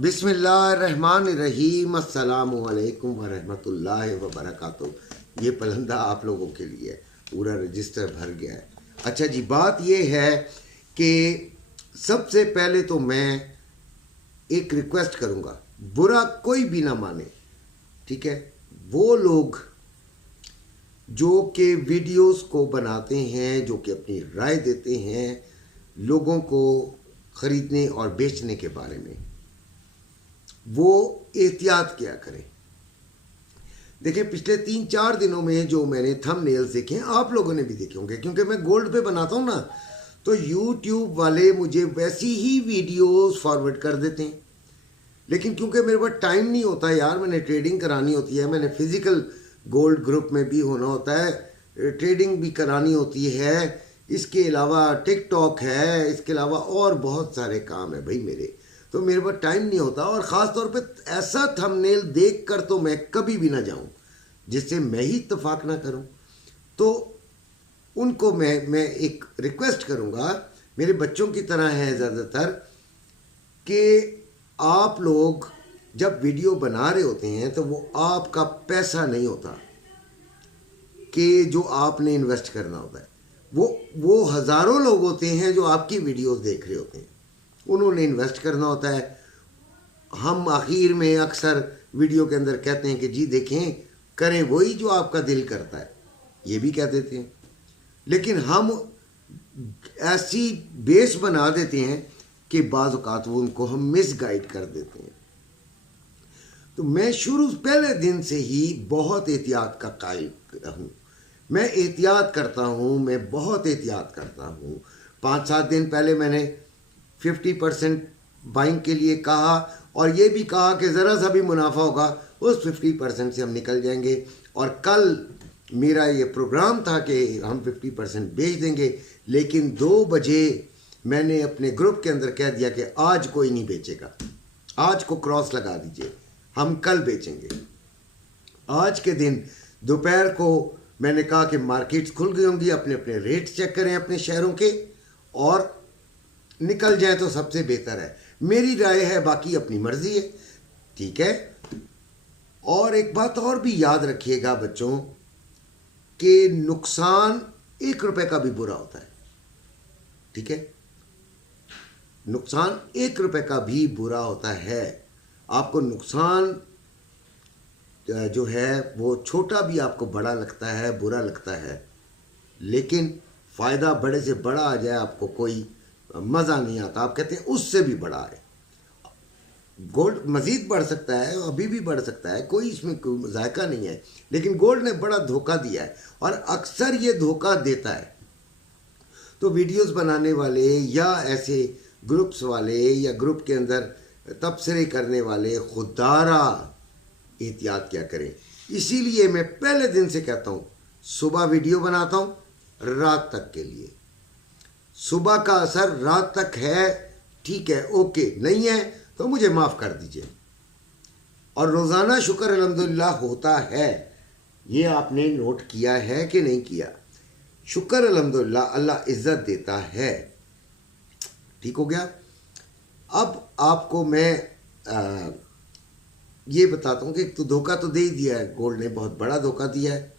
बिस्मिल्लाहिर्रहमानिर्रहीम अस्सलामु अलैकुम वरहमतुल्लाहि वबरकातुहू। ये पलंदा आप लोगों के लिए पूरा रजिस्टर भर गया है। अच्छा जी, बात ये है कि सबसे पहले तो मैं एक रिक्वेस्ट करूँगा, बुरा कोई भी ना माने, ठीक है। वो लोग जो कि वीडियोस को बनाते हैं, जो कि अपनी राय देते हैं लोगों को ख़रीदने और बेचने के बारे में, वो एहतियात किया करें। देखिए, पिछले 3-4 दिनों में जो मैंने थंबनेल्स देखे हैं, आप लोगों ने भी देखे होंगे, क्योंकि मैं गोल्ड पे बनाता हूँ ना, तो यूट्यूब वाले मुझे वैसी ही वीडियोस फॉरवर्ड कर देते हैं। लेकिन क्योंकि मेरे पास टाइम नहीं होता यार, मैंने ट्रेडिंग करानी होती है, मैंने फिज़िकल गोल्ड ग्रुप में भी होना होता है, ट्रेडिंग भी करानी होती है, इसके अलावा टिकटॉक है, इसके अलावा और बहुत सारे काम है भाई मेरे, तो मेरे पास टाइम नहीं होता। और ख़ास तौर पे ऐसा थंबनेल देख कर तो मैं कभी भी ना जाऊं जिससे मैं ही इत्तेफाक ना करूं। तो उनको मैं एक रिक्वेस्ट करूंगा, मेरे बच्चों की तरह है ज़्यादातर, कि आप लोग जब वीडियो बना रहे होते हैं तो वो आपका पैसा नहीं होता कि जो आपने इन्वेस्ट करना होता है। वो हज़ारों लोग होते हैं जो आपकी वीडियोस देख रहे होते हैं, उन्होंने इन्वेस्ट करना होता है। हम आखिर में अक्सर वीडियो के अंदर कहते हैं कि जी देखें, करें वही जो आपका दिल करता है, ये भी कह देते हैं। लेकिन हम ऐसी बेस बना देते हैं कि बाज़ औक़ात वो उनको हम मिसगाइड कर देते हैं। तो मैं पहले दिन से ही बहुत एहतियात का कायल हूँ। मैं एहतियात करता हूँ, मैं बहुत एहतियात करता हूँ। 5-7 दिन पहले मैंने 50% बाइंग के लिए कहा, और ये भी कहा कि ज़रा सा भी मुनाफा होगा उस 50% से हम निकल जाएंगे। और कल मेरा ये प्रोग्राम था कि हम 50% बेच देंगे, लेकिन 2 बजे मैंने अपने ग्रुप के अंदर कह दिया कि आज कोई नहीं बेचेगा, आज को क्रॉस लगा दीजिए, हम कल बेचेंगे। आज के दिन दोपहर को मैंने कहा कि मार्केट्स खुल गई होंगी, अपने अपने रेट चेक करें अपने शहरों के, और निकल जाए तो सबसे बेहतर है। मेरी राय है, बाकी अपनी मर्जी है, ठीक है। और एक बात और भी याद रखिएगा बच्चों, कि नुकसान 1 रुपए का भी बुरा होता है, ठीक है। नुकसान 1 रुपए का भी बुरा होता है। आपको नुकसान जो है वो छोटा भी आपको बड़ा लगता है, बुरा लगता है, लेकिन फ़ायदा बड़े से बड़ा आ जाए आपको कोई मज़ा नहीं आता, आप कहते हैं उससे भी बड़ा है। गोल्ड मज़ीद बढ़ सकता है, अभी भी बढ़ सकता है, कोई इसमें कोई जायका नहीं है, लेकिन गोल्ड ने बड़ा धोखा दिया है, और अक्सर ये धोखा देता है। तो वीडियोस बनाने वाले या ऐसे ग्रुप्स वाले या ग्रुप के अंदर तबसरे करने वाले खुदारा एहतियात क्या करें। इसीलिए मैं पहले दिन से कहता हूँ, सुबह वीडियो बनाता हूँ रात तक के लिए, सुबह का असर रात तक है, ठीक है, ओके, नहीं है तो मुझे माफ़ कर दीजिए। और रोज़ाना शुक्र अल्हम्दुलिल्लाह होता है, ये आपने नोट किया है कि नहीं किया? शुक्र अल्हम्दुलिल्लाह, अल्लाह इज़्ज़त देता है, ठीक हो गया। अब आपको मैं ये बताता हूँ कि तो धोखा तो दे ही दिया है, गोल्ड ने बहुत बड़ा धोखा दिया है।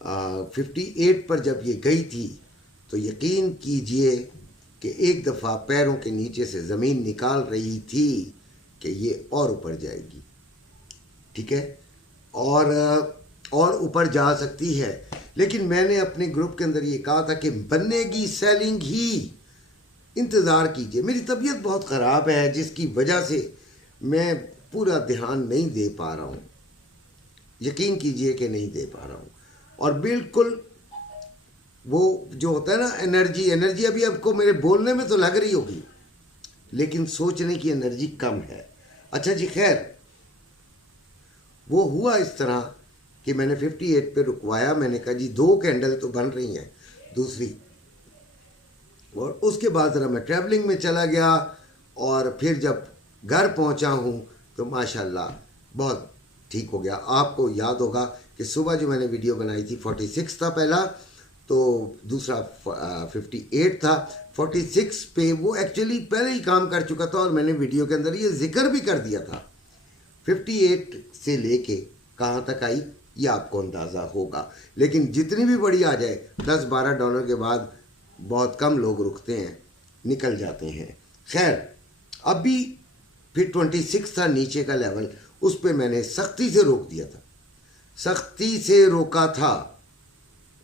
58 पर जब ये गई थी तो यकीन कीजिए कि एक दफ़ा पैरों के नीचे से ज़मीन निकाल रही थी कि ये और ऊपर जाएगी, ठीक है, और ऊपर जा सकती है। लेकिन मैंने अपने ग्रुप के अंदर ये कहा था कि बनेगी सेलिंग ही, इंतज़ार कीजिए। मेरी तबीयत बहुत ख़राब है, जिसकी वजह से मैं पूरा ध्यान नहीं दे पा रहा हूँ, यकीन कीजिए कि नहीं दे पा रहा हूँ। और बिल्कुल वो जो होता है ना एनर्जी अभी आपको मेरे बोलने में तो लग रही होगी, लेकिन सोचने की एनर्जी कम है। अच्छा जी, खैर, वो हुआ इस तरह कि मैंने 58 पे रुकवाया। मैंने कहा जी 2 कैंडल तो बन रही हैं, दूसरी, और उसके बाद ज़रा मैं ट्रैवलिंग में चला गया, और फिर जब घर पहुंचा हूं तो माशाल्लाह बहुत ठीक हो गया। आपको याद होगा कि सुबह जो मैंने वीडियो बनाई थी 46 था पहला, तो दूसरा 58 था, 46 पे वो एक्चुअली पहले ही काम कर चुका था और मैंने वीडियो के अंदर ये जिक्र भी कर दिया था। 58 से लेके कहाँ तक आई ये आपको अंदाज़ा होगा, लेकिन जितनी भी बड़ी आ जाए $10-12 के बाद बहुत कम लोग रुकते हैं, निकल जाते हैं। खैर अभी फिर 26 था नीचे का लेवल, उस पर मैंने सख्ती से रोक दिया था, सख्ती से रोका था।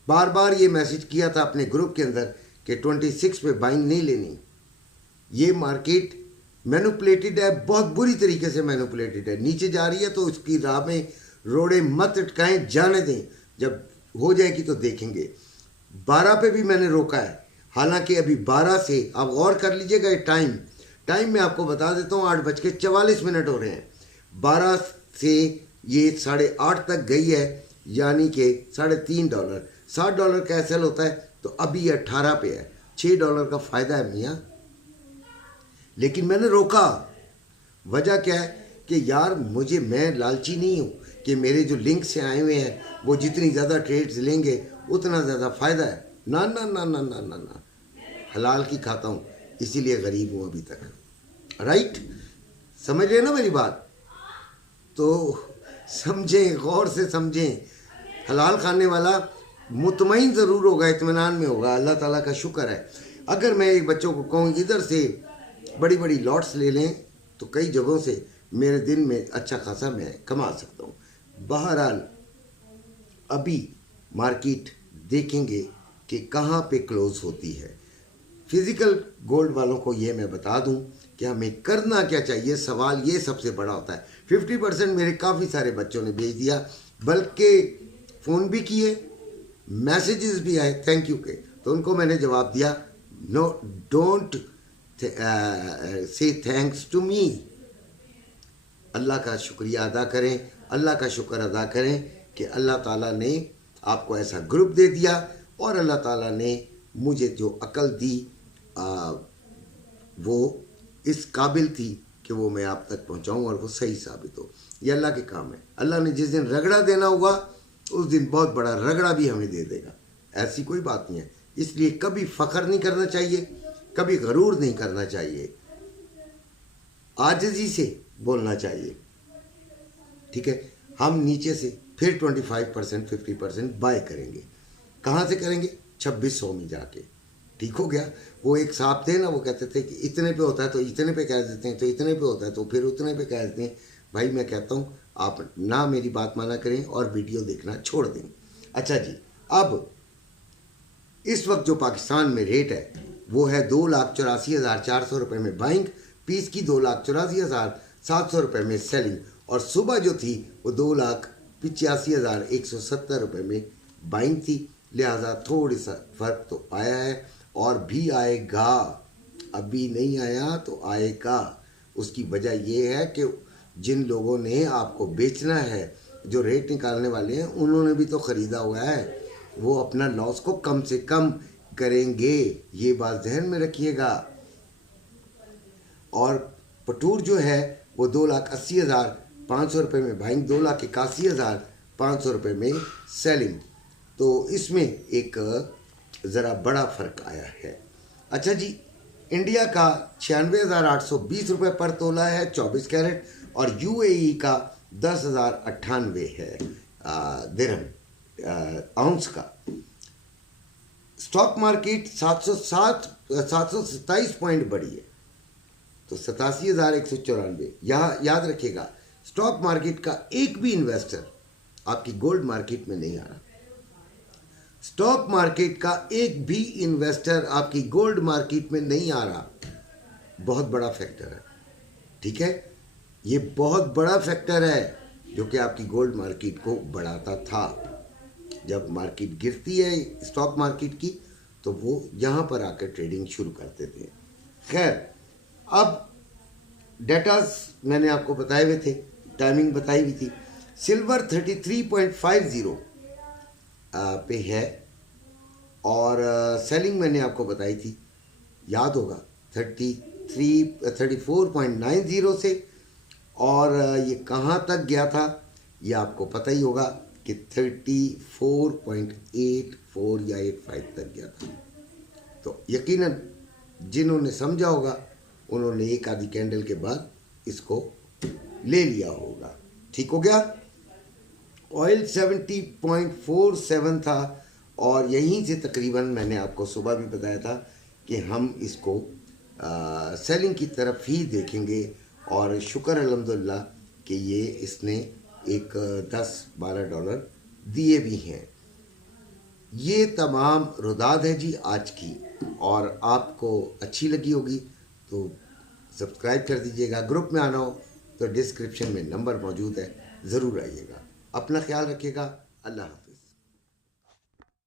बार बार ये मैसेज किया था अपने ग्रुप के अंदर कि 26 पे बाइंग नहीं लेनी। ये मार्केट मैनिपुलेटेड है, बहुत बुरी तरीके से मैनिपुलेटेड है। नीचे जा रही है तो उसकी राह में रोड़े मत अटकाएं, जाने दें, जब हो जाएगी तो देखेंगे। 12 पे भी मैंने रोका है, हालांकि अभी 12 से अब और कर लीजिएगा टाइम मैं आपको बता देता हूँ, 8:44 हो रहे हैं। 12 से ये $8.5 तक गई है, यानी कि $3.5। $7 का एसएल होता है तो अभी ये 18 पे है, $6 का फ़ायदा है मियाँ। लेकिन मैंने रोका, वजह क्या है कि यार मैं लालची नहीं हूँ कि मेरे जो लिंक से आए हुए हैं वो जितनी ज़्यादा ट्रेड्स लेंगे उतना ज़्यादा फ़ायदा है। ना ना ना ना ना ना ना, हलाल की खाता हूँ, इसीलिए गरीब हूँ अभी तक। राइट, समझ रहे ना मेरी बात? तो समझें, गौर से समझें। हलाल खाने वाला मुतमईन ज़रूर होगा, इत्मीनान में होगा, अल्लाह ताला का शुक्र है। अगर मैं एक बच्चों को कहूँ इधर से बड़ी बड़ी लॉट्स ले लें तो कई जगहों से मेरे दिन में अच्छा खासा मैं कमा सकता हूँ। बहरहाल अभी मार्केट देखेंगे कि कहाँ पे क्लोज होती है। फिज़िकल गोल्ड वालों को ये मैं बता दूं कि हमें करना क्या चाहिए, सवाल ये सबसे बड़ा होता है। 50% मेरे काफ़ी सारे बच्चों ने भेज दिया, बल्कि फ़ोन भी किए, मैसेजेस भी आए थैंक यू के, तो उनको मैंने जवाब दिया, no don't say thanks to me. Allah का शुक्रिया अदा करें, अल्लाह का शुक्र अदा करें कि अल्लाह ताला ने आपको ऐसा ग्रुप दे दिया और अल्लाह ताला ने मुझे जो अकल दी वो इस काबिल थी कि वो मैं आप तक पहुंचाऊं और वो सही साबित हो। ये अल्लाह के काम है। अल्लाह ने जिस दिन रगड़ा देना होगा उस दिन बहुत बड़ा रगड़ा भी हमें दे देगा, ऐसी कोई बात नहीं है। इसलिए कभी फ़ख्र नहीं करना चाहिए, कभी गरूर नहीं करना चाहिए, आजिज़ी से बोलना चाहिए। ठीक है, हम नीचे से फिर 25% 50% बाय करेंगे। कहाँ से करेंगे? 2600 में जाके। ठीक हो गया। वो एक साहब थे ना, वो कहते थे कि इतने पे होता है तो इतने पे कह देते हैं, तो इतने पे होता है तो फिर उतने पे कह देते हैं। भाई मैं कहता हूँ आप ना मेरी बात माना करें और वीडियो देखना छोड़ दें। अच्छा जी, अब इस वक्त जो पाकिस्तान में रेट है वो है 2,84,400 रुपये में बाइंग, पीस की 2,84,700 रुपये में सेलिंग, और सुबह जो थी वो 2,85,170 रुपये में बाइंग थी। लिहाजा थोड़ी सा फ़र्क तो आया है और भी आएगा, अभी नहीं आया तो आएगा। उसकी वजह ये है कि जिन लोगों ने आपको बेचना है, जो रेट निकालने वाले हैं, उन्होंने भी तो ख़रीदा हुआ है, वो अपना लॉस को कम से कम करेंगे, ये बात जहन में रखिएगा। और पटूर जो है वो 2,80,500 रुपये में बाइंग, 2,81,500 रुपये में सेलिंग, तो इसमें एक ज़रा बड़ा फ़र्क आया है। अच्छा जी, इंडिया का 96,820 रुपये पर तोला है 24 कैरेट, और यूएई का 10,098 है दिरहम आउंस का। स्टॉक मार्केट 727 पॉइंट बढ़ी है, तो 87,194। यहाँ याद रखिएगा, स्टॉक मार्केट का एक भी इन्वेस्टर आपकी गोल्ड मार्केट में नहीं आ रहा। स्टॉक मार्केट का एक भी इन्वेस्टर आपकी गोल्ड मार्केट में नहीं आ रहा। बहुत बड़ा फैक्टर है, ठीक है, ये बहुत बड़ा फैक्टर है जो कि आपकी गोल्ड मार्केट को बढ़ाता था। जब मार्केट गिरती है स्टॉक मार्केट की तो वो यहाँ पर आकर ट्रेडिंग शुरू करते थे। खैर, अब डेटास मैंने आपको बताए हुए थे, टाइमिंग बताई हुई थी। सिल्वर 33.50 पे है और सेलिंग मैंने आपको बताई थी, याद होगा, 34.90 से, और ये कहाँ तक गया था ये आपको पता ही होगा कि 34.84 या 85 तक गया था। तो यकीनन जिन्होंने समझा होगा उन्होंने एक आधी कैंडल के बाद इसको ले लिया होगा। ठीक हो गया। ऑयल 70.47 था और यहीं से तकरीबन मैंने आपको सुबह भी बताया था कि हम इसको सेलिंग की तरफ ही देखेंगे और शुक्र अल्हम्दुलिल्लाह कि ये इसने एक $10-12 दिए भी हैं। ये तमाम रुदाद है जी आज की, और आपको अच्छी लगी होगी तो सब्सक्राइब कर दीजिएगा। ग्रुप में आना हो तो डिस्क्रिप्शन में नंबर मौजूद है, ज़रूर आइएगा। अपना ख्याल रखिएगा। अल्लाह हाफ़िज़।